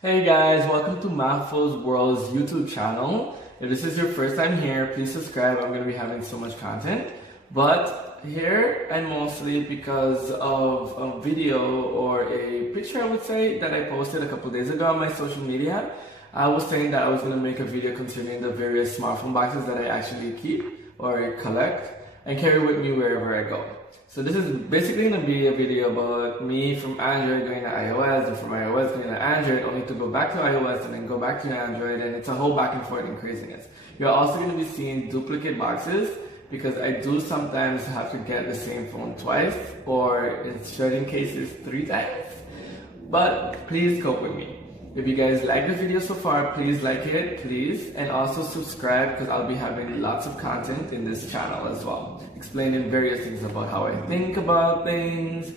Hey guys, welcome to Mahfouz World's YouTube channel. If this is your first time here, please subscribe. I'm going to be having so much content. But here, and mostly because of a video or a picture, I would say, that I posted a couple days ago on my social media, I was saying that I was going to make a video concerning the various smartphone boxes that I actually keep or collect and carry with me wherever I go. So this is basically going to be a video about me from Android going to iOS and from iOS going to Android, only to go back to iOS and then go back to Android, and it's a whole back and forth and craziness. You're also going to be seeing duplicate boxes because I do sometimes have to get the same phone twice or in certain cases 3 times. But please cope with me. If you guys like the video so far, please like it, please, and also subscribe because I'll be having lots of content in this channel as well, explaining various things about how I think about things,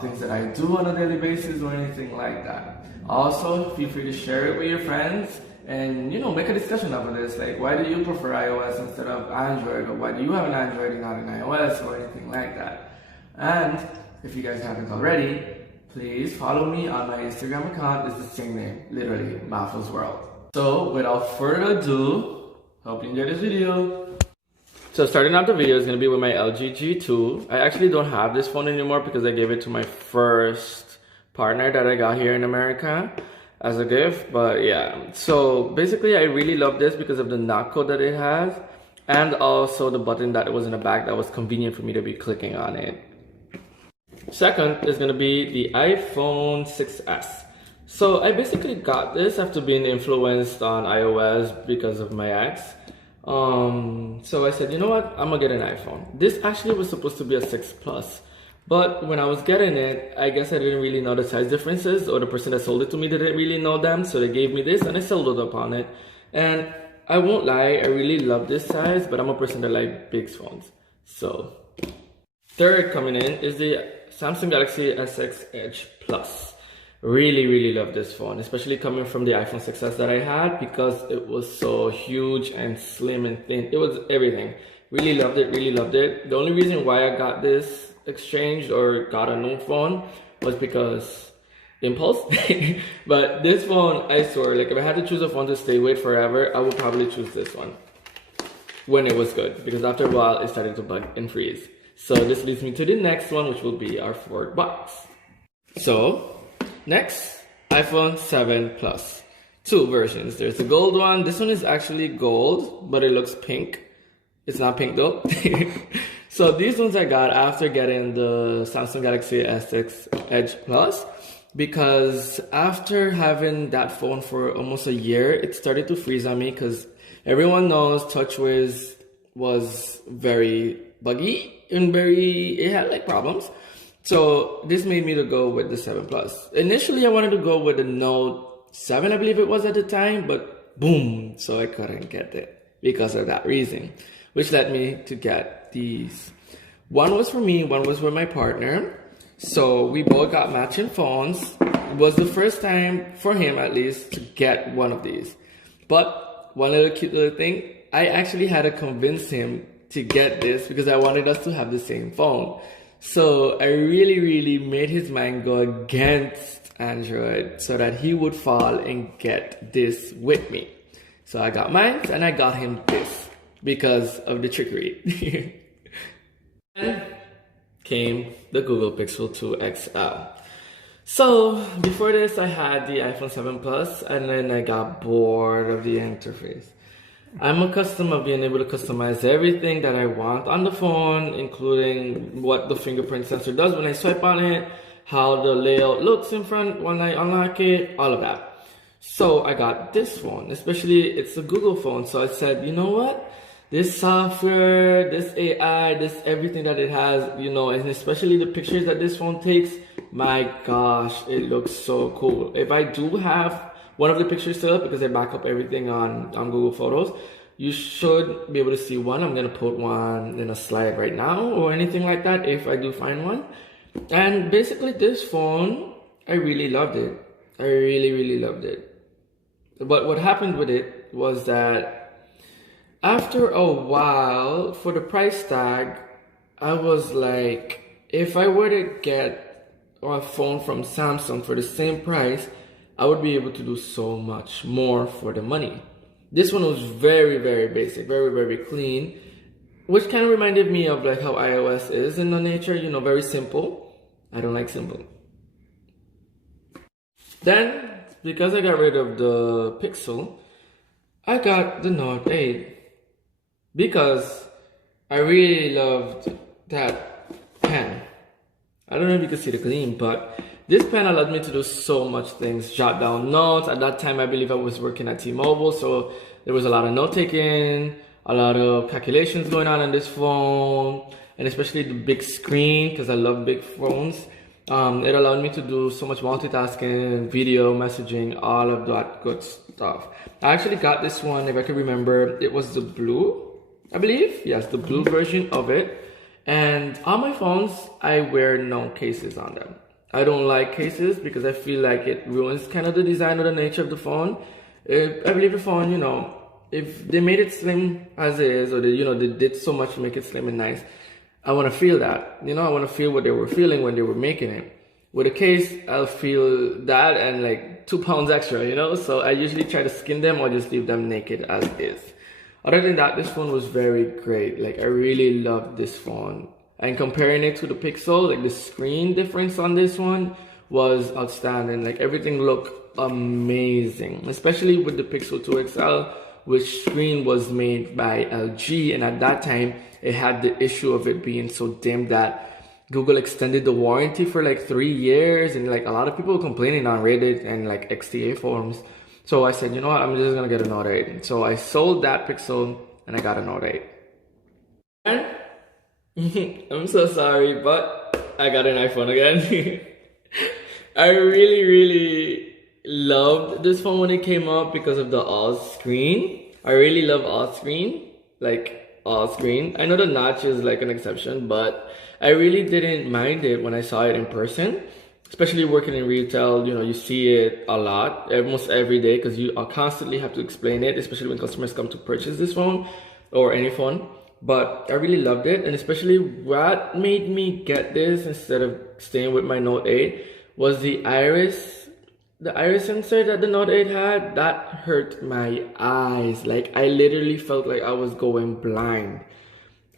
things that I do on a daily basis or anything like that. Also, feel free to share it with your friends and, make a discussion over this, like why do you prefer iOS instead of Android, or why do you have an Android and not an iOS or anything like that. And if you guys haven't already, please follow me on my Instagram account. It's the same name, literally, Mahfouz World. So without further ado, hope you enjoy this video. So starting out the video is going to be with my LG G2. I actually don't have this phone anymore because I gave it to my first partner that I got here in America as a gift. But yeah, so basically I really love this because of the knock code that it has, and also the button that was in the back that was convenient for me to be clicking on it. Second is going to be the iPhone 6s. So I basically got this after being influenced on iOS because of my ex. So I said, you know what, I'm gonna get an iPhone. This actually was supposed to be a 6 Plus, but when I was getting it, I guess I didn't really know the size differences, or the person that sold it to me didn't really know them, so they gave me this and I settled upon it. And I won't lie, I really love this size, but I'm a person that likes big phones. So third coming in is the Samsung Galaxy S6 Edge Plus. Really love this phone, especially coming from the iPhone 6s that I had, because it was so huge and slim and thin. It was everything. Really loved it. The only reason why I got this exchanged or got a new phone was because impulse. But this phone, I swear, like if I had to choose a phone to stay with forever, I would probably choose this one when it was good, because after a while it started to bug and freeze. So this leads me to the next one, which will be our fourth box. So next, iPhone 7 Plus. 2 versions. There's the gold one. This one is actually gold, but it looks pink. It's not pink though. So these ones I got after getting the Samsung Galaxy S6 Edge Plus, because after having that phone for almost a year, it started to freeze on me, because everyone knows TouchWiz was very buggy and it had like problems. So this made me to go with the 7 Plus. Initially I wanted to go with the Note 7, I believe it was at the time, but boom, so I couldn't get it because of that reason, which led me to get these. One was for me, one was with my partner. So we both got matching phones. It was the first time for him, at least, to get one of these. But one little cute little thing, I actually had to convince him to get this because I wanted us to have the same phone. So I really made his mind go against Android so that he would fall and get this with me. So I got mine and I got him this because of the trickery. Then came the Google Pixel 2 XL. So before this I had the iPhone 7 Plus, and then I got bored of the interface. I'm accustomed of being able to customize everything that I want on the phone, including what the fingerprint sensor does when I swipe on it, how the layout looks in front when I unlock it, all of that. So I got this phone, especially it's a Google phone. So I said, you know what? This software, this AI, this everything that it has, and especially the pictures that this phone takes, my gosh, it looks so cool. If I do have one of the pictures still up, because I back up everything on Google Photos, you should be able to see one. I'm going to put one in a slide right now or anything like that if I do find one. And basically this phone, I really loved it. I really loved it. But what happened with it was that after a while, for the price tag, I was like, if I were to get a phone from Samsung for the same price, I would be able to do so much more for the money. This one was very, very basic, very, very clean, which kind of reminded me of like how iOS is in the nature, you know, very simple. I don't like simple. Then, because I got rid of the Pixel, I got the Note 8 because I really loved that pen. I don't know if you can see the gleam, but this pen allowed me to do so much things. Jot down notes. At that time, I believe I was working at T-Mobile, so there was a lot of note taking, a lot of calculations going on this phone, and especially the big screen, because I love big phones. It allowed me to do so much multitasking, video, messaging, all of that good stuff. I actually got this one, if I can remember, it was the blue, I believe. Yes, the blue version of it. And on my phones, I wear no cases on them. I don't like cases because I feel like it ruins kind of the design or the nature of the phone. I believe the phone, you know, if they made it slim as it is, or they, you know, they did so much to make it slim and nice, I want to feel that. You know, I want to feel what they were feeling when they were making it. With a case, I'll feel that and like 2 pounds extra, you know? So I usually try to skin them or just leave them naked as is. Other than that, this phone was very great. Like, I really loved this phone. And comparing it to the Pixel, like the screen difference on this one was outstanding. Like, everything looked amazing, especially with the Pixel 2 XL, which screen was made by LG. And at that time, it had the issue of it being so dim that Google extended the warranty for like 3 years. And like a lot of people were complaining on Reddit and like XTA forums. So I said, you know what, I'm just gonna get a Note 8. So I sold that Pixel and I got a Note 8. And I'm so sorry, but I got an iPhone again. I really loved this phone when it came out because of the all screen. I really love all screen, like all screen. I know the notch is like an exception, but I really didn't mind it when I saw it in person. Especially working in retail, you know, you see it a lot, almost every day, because you constantly have to explain it, especially when customers come to purchase this phone or any phone. But I really loved it, and especially what made me get this instead of staying with my Note 8 was the iris sensor that the Note 8 had. That hurt my eyes. Like, I literally felt like I was going blind.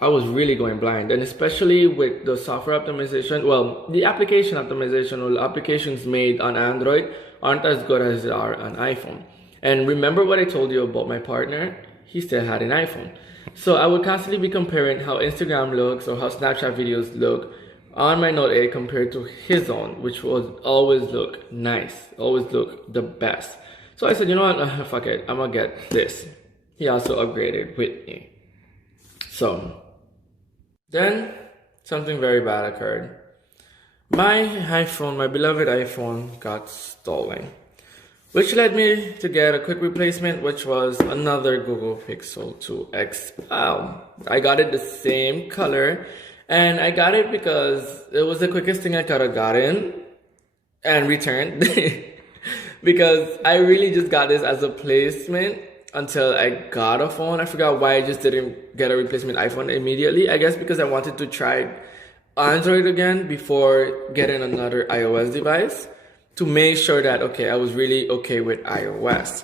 I was really going blind, and especially with the software optimization, well, the application optimization or the applications made on Android aren't as good as they are on iPhone. And remember what I told you about my partner? He still had an iPhone. So I would constantly be comparing how Instagram looks or how Snapchat videos look on my Note 8 compared to his own, which would always look nice, always look the best. So I said, you know what, fuck it, I'm gonna get this. He also upgraded with me. So then something very bad occurred. My iPhone, my beloved iPhone, got stolen, which led me to get a quick replacement, which was another Google Pixel 2 XL. I got it the same color, and I got it because it was the quickest thing I could have gotten and returned. Because I really just got this as a placement until I got a phone. I forgot why I just didn't get a replacement iPhone immediately. I guess because I wanted to try Android again before getting another iOS device to make sure that, okay, I was really okay with iOS.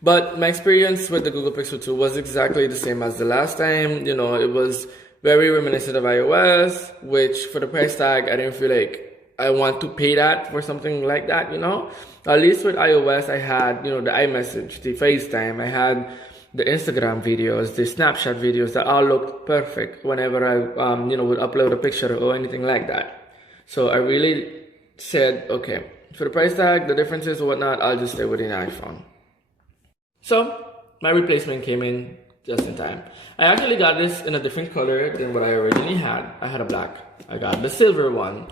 But my experience with the Google Pixel 2 was exactly the same as the last time. You know, it was very reminiscent of iOS, which for the price tag, I didn't feel like I want to pay that for something like that, you know? At least with iOS, I had, you know, the iMessage, the FaceTime, I had the Instagram videos, the Snapchat videos that all looked perfect whenever I, you know, would upload a picture or anything like that. So I really said, okay, for the price tag, the differences or whatnot, I'll just stay with an iPhone. So my replacement came in just in time. I actually got this in a different color than what I originally had. I had a black. I got the silver one.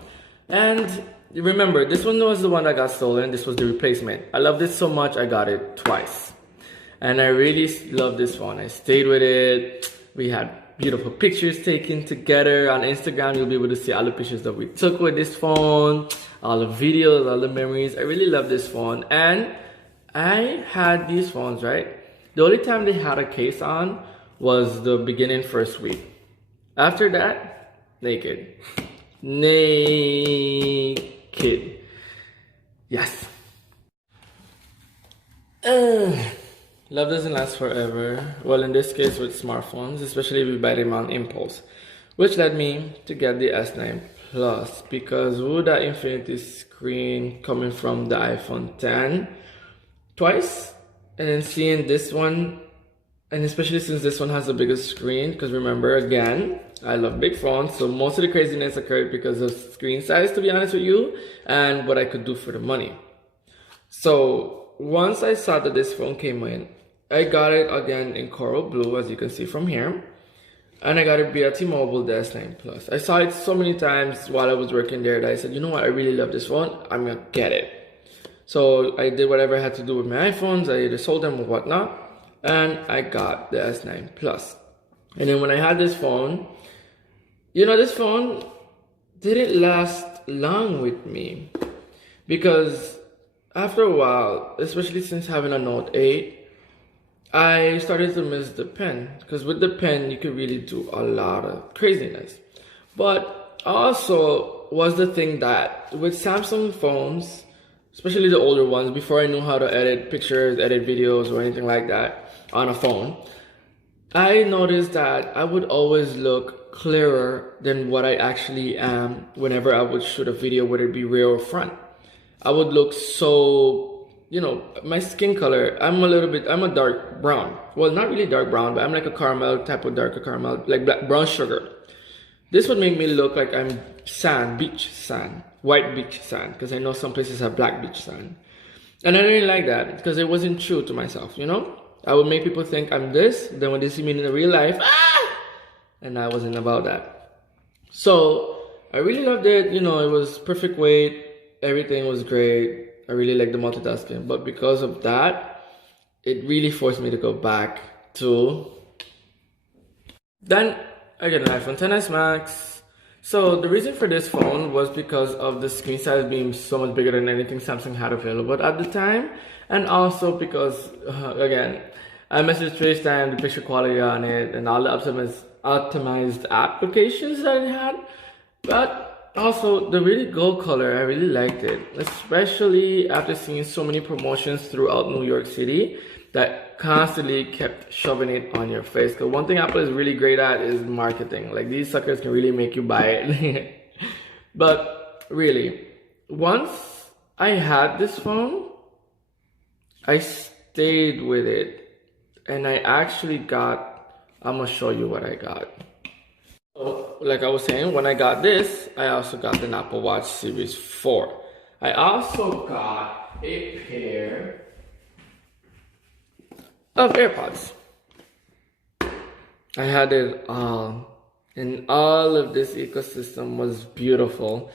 And remember, this one was the one that got stolen. This was the replacement. I loved it so much, I got it twice. And I really love this one. I stayed with it. We had beautiful pictures taken together. On Instagram, you'll be able to see all the pictures that we took with this phone, all the videos, all the memories. I really love this phone. And I had these phones, right? The only time they had a case on was the beginning first week. After that, naked. Naked. Yes. Love doesn't last forever. Well, in this case with smartphones, especially if you buy them on impulse. Which led me to get the S9 Plus because with that infinity screen coming from the iPhone 10 twice, and then seeing this one, and especially since this one has the biggest screen, because remember again, I love big phones, so most of the craziness occurred because of screen size, to be honest with you, and what I could do for the money. So once I saw that this phone came in, I got it again in coral blue, as you can see from here, and I got it via T-Mobile, the S9 Plus. I saw it so many times while I was working there that I said, you know what, I really love this phone, I'm gonna get it. So I did whatever I had to do with my iPhones, I either sold them or whatnot, and I got the S9 Plus. And then when I had this phone, you know, this phone didn't last long with me because after a while, especially since having a Note 8, I started to miss the pen because with the pen you could really do a lot of craziness. But also was the thing that with Samsung phones, especially the older ones, before I knew how to edit pictures, edit videos or anything like that on a phone, I noticed that I would always look clearer than what I actually am whenever I would shoot a video, whether it be rear or front. I would look so, you know, my skin color, I'm a dark brown. Well, not really dark brown, but I'm like a caramel type of darker caramel, like black, brown sugar. This would make me look like I'm sand, beach sand, white beach sand, because I know some places have black beach sand. And I didn't like that because it wasn't true to myself, you know? I would make people think I'm this, then when they see me in the real life, and I wasn't about that. So I really loved it, you know, it was perfect weight, everything was great. I really liked the multitasking, but because of that, it really forced me to go back to. Then I got an iPhone XS Max. So the reason for this phone was because of the screen size being so much bigger than anything Samsung had available at the time, and also because again, I messaged FaceTime, the picture quality on it, and all the optimized applications that it had, but also the really gold color, I really liked it, especially after seeing so many promotions throughout New York City that constantly kept shoving it on your face. Because one thing Apple is really great at is marketing. Like these suckers can really make you buy it. But really, once I had this phone, I stayed with it, and I actually got, I'm gonna show you what I got. So, like I was saying, when I got this, I also got the Apple Watch Series 4. I also got a pair of AirPods. I had it all, and all of this ecosystem was beautiful.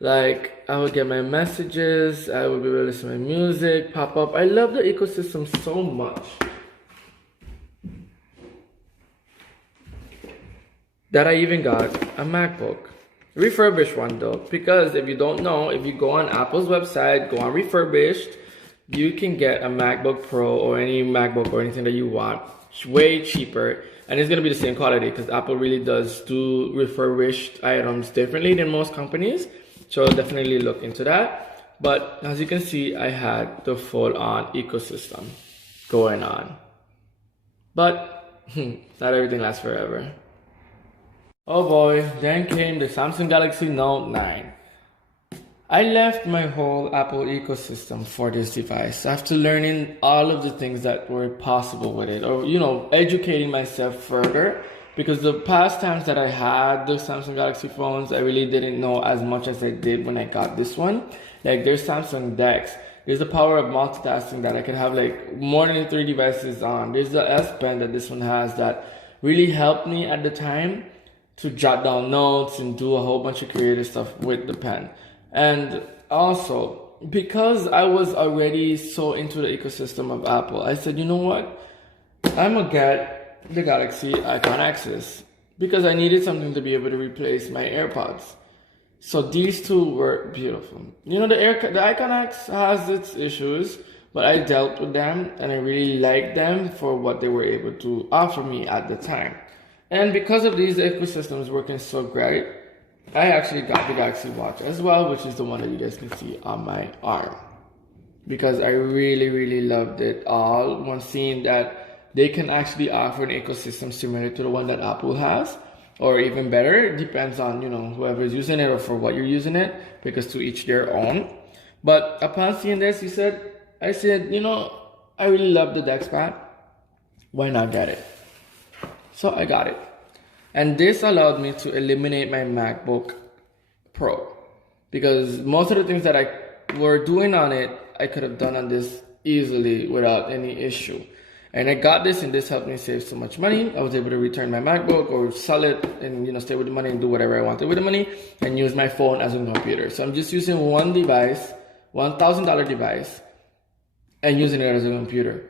Like, I would get my messages, I would be able to listen to my music, pop up. I love the ecosystem so much that I even got a MacBook. Refurbished one though, because if you don't know, if you go on Apple's website, go on refurbished, you can get a MacBook Pro or any MacBook or anything that you want way cheaper, and it's gonna be the same quality because Apple really does do refurbished items differently than most companies. So definitely look into that. But as you can see, I had the full-on ecosystem going on. But not everything lasts forever. Oh boy, then came the Samsung Galaxy Note 9. I left my whole Apple ecosystem for this device after learning all of the things that were possible with it, or, you know, educating myself further, because the past times that I had the Samsung Galaxy phones, I really didn't know as much as I did when I got this one. Like, there's Samsung DeX. There's the power of multitasking that I could have like more than 3 devices on. There's the S Pen that this one has that really helped me at the time to jot down notes and do a whole bunch of creative stuff with the pen. And also, because I was already so into the ecosystem of Apple, I said, you know what? I'm gonna get the Galaxy Icon Axis because I needed something to be able to replace my AirPods. So these two were beautiful. You know, the Icon X has its issues, but I dealt with them and I really liked them for what they were able to offer me at the time. And because of these ecosystems working so great, I actually got the Galaxy Watch as well, which is the one that you guys can see on my arm. because I really loved it all. Once seeing that they can actually offer an ecosystem similar to the one that Apple has, or even better. It depends on, you know, whoever's using it or for what you're using it, because to each their own. But upon seeing this, I said, you know, I really love the DexPad. Why not get it? So I got it. And this allowed me to eliminate my MacBook Pro, because most of the things that I were doing on it, I could have done on this easily without any issue. And I got this, and this helped me save so much money. I was able to return my MacBook or sell it and, you know, stay with the money and do whatever I wanted with the money and use my phone as a computer. So I'm just using one device, $1,000 device, and using it as a computer.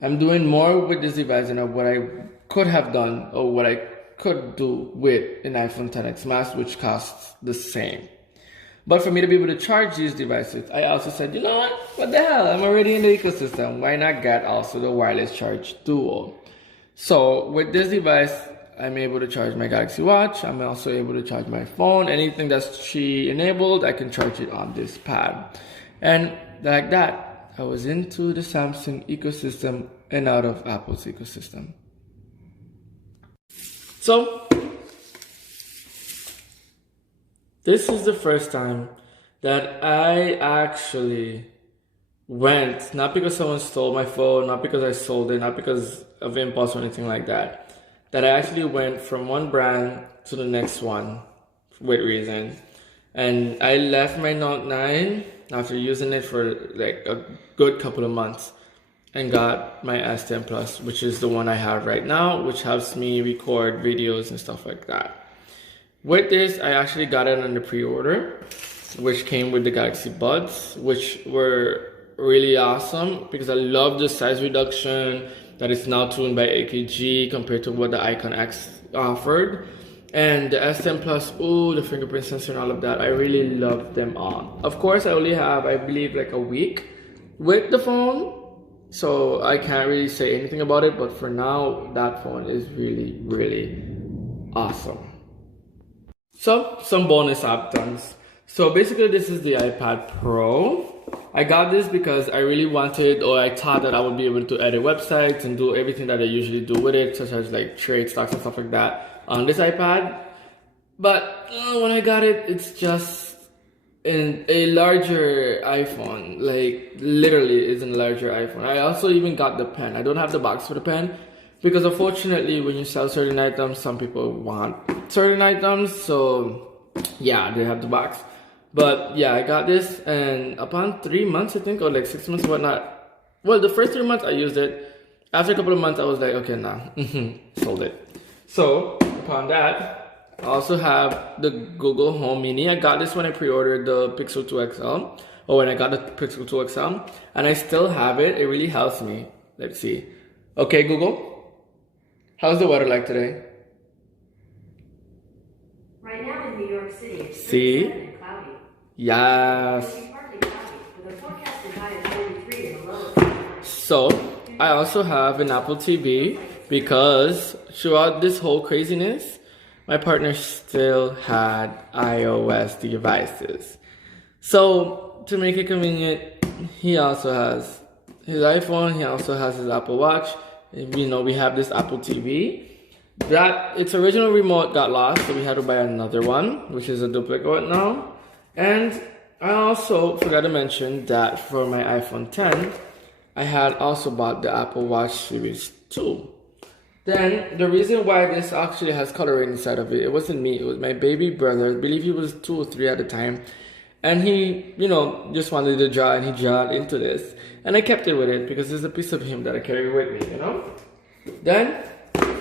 I'm doing more with this device than what I could have done or what I could do with an iPhone XS Max, which costs the same. But for me to be able to charge these devices, I also said, you know what the hell, I'm already in the ecosystem. Why not get also the wireless charge duo? So with this device, I'm able to charge my Galaxy Watch. I'm also able to charge my phone. Anything that's Qi enabled, I can charge it on this pad. And like that, I was into the Samsung ecosystem and out of Apple's ecosystem. So this is the first time that I actually went, not because someone stole my phone, not because I sold it, not because of impulse or anything like that, that I actually went from one brand to the next one with reason. And I left my Note 9 after using it for like a good couple of months and got my S10 Plus, which is the one I have right now, which helps me record videos and stuff like that. With this, I actually got it on the pre-order, which came with the Galaxy Buds, which were really awesome because I love the size reduction that is now tuned by AKG compared to what the Icon X offered. And the S10 Plus, ooh, the fingerprint sensor and all of that, I really love them all. Of course, I only have, I believe, like a week with the phone, so I can't really say anything about it, but for now, that phone is really awesome. So, some bonus options. So basically, this is the iPad Pro. I got this because I really wanted, or I thought that I would be able to edit websites and do everything that I usually do with it, such as like trade stocks and stuff like that on this iPad. But when I got it, it's just in a larger iPhone, like literally is a larger iPhone. I also even got the pen. I don't have the box for the pen because unfortunately when you sell certain items, some people want certain items, so yeah, they have the box. But yeah, I got this, and upon 3 months, I think, or like 6 months, whatnot. Well, the first 3 months I used it. After a couple of months, I was like, okay, nah, sold it. So upon that, I also have the Google Home Mini. I got this when I pre-ordered the Pixel 2 XL, or when I got the Pixel 2 XL, and I still have it. It really helps me. Let's see. Okay, Google, how's the weather like today? Right now in New York City, it's See? 37 and cloudy. Yes. It'll be partly cloudy, with a forecasted high of 43 and a low of 29. So I also have an Apple TV because throughout this whole craziness, my partner still had iOS devices. So to make it convenient, he also has his iPhone, he also has his Apple Watch. You know, we have this Apple TV. That its original remote got lost, so we had to buy another one, which is a duplicate now. And I also forgot to mention that for my iPhone 10, I had also bought the Apple Watch Series 2. Then, the reason why this actually has coloring inside of it, it wasn't me, it was my baby brother. I believe he was 2 or 3 at the time. And he, you know, just wanted to draw, and he drew into this. And I kept it with it because it's a piece of him that I carry with me, you know? Then,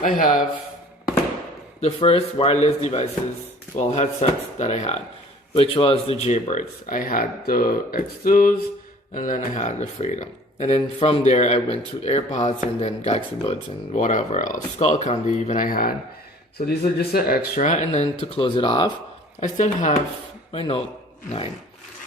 I have the first wireless devices, well, headsets that I had, which was the Jaybirds. I had the X2s, and then I had the Freedom. And then from there, I went to AirPods and then Galaxy Buds and whatever else. Skull Candy even I had. So these are just an extra. And then to close it off, I still have my Note 9.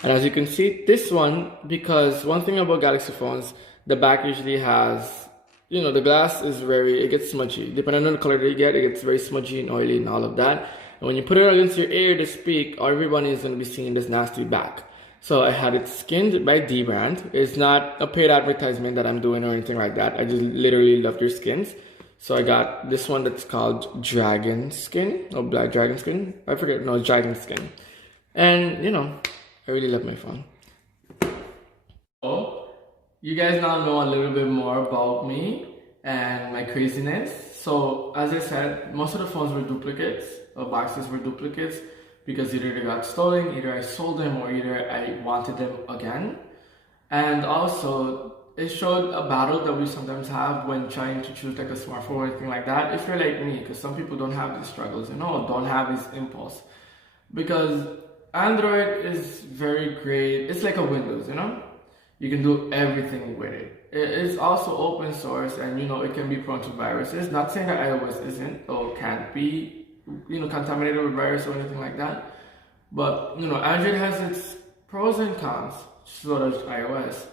And as you can see, this one, because one thing about Galaxy phones, the back usually has, you know, the glass is it gets smudgy. Depending on the color that you get, it gets very smudgy and oily and all of that. And when you put it against your ear to speak, everyone is going to be seeing this nasty back. So I had it skinned by Dbrand. It's not a paid advertisement that I'm doing or anything like that. I just literally love their skins. So I got this one that's called Dragon Skin or Black Dragon Skin. I forget, no, Dragon Skin. And you know, I really love my phone. So you guys now know a little bit more about me and my craziness. So as I said, most of the phones were duplicates, or boxes were duplicates, because either they got stolen, either I sold them, or either I wanted them again. And also, it showed a battle that we sometimes have when trying to choose like a smartphone or anything like that. If you're like me, because some people don't have these struggles, you know, don't have this impulse. Because Android is very great. It's like a Windows, you know? You can do everything with it. It's also open source, and you know, it can be prone to viruses. Not saying that iOS isn't or can't be, you know, contaminated with virus or anything like that. But, you know, Android has its pros and cons, so does iOS.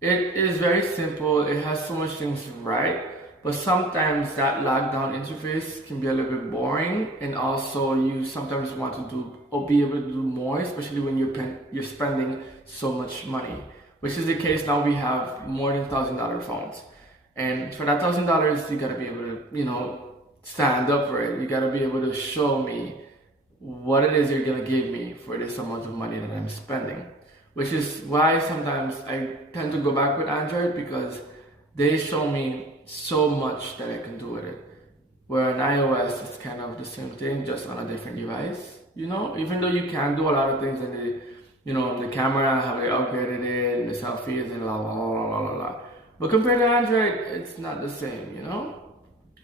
It is very simple. It has so much things right, but sometimes that lockdown interface can be a little bit boring, and also you sometimes want to do or be able to do more, especially when you're spending so much money. Which is the case now. We have more than $1,000 phones, and for that $1,000, you gotta be able to, you know, stand up for it. You gotta be able to show me what it is you're gonna give me for this amount of money that I'm spending. Which is why sometimes I tend to go back with Android, because they show me so much that I can do with it. Where on iOS, it's kind of the same thing, just on a different device. You know, even though you can do a lot of things in the, you know, the camera, how they upgraded it, the selfies, and la la la la la la. But compared to Android, it's not the same, you know.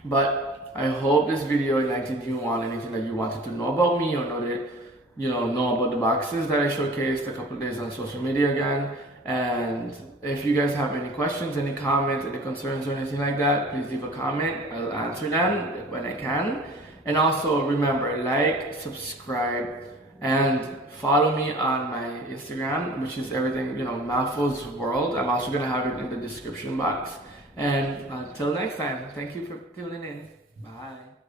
But I hope this video enlightened you on anything that you wanted to know about me, or know about the boxes that I showcased a couple of days on social media again. And if you guys have any questions, any comments, any concerns, or anything like that, please leave a comment. I'll answer them when I can. And also remember, like, subscribe, and follow me on my Instagram, which is everything, you know, Malfo's World. I'm also gonna have it in the description box. And until next time, thank you for tuning in. Bye.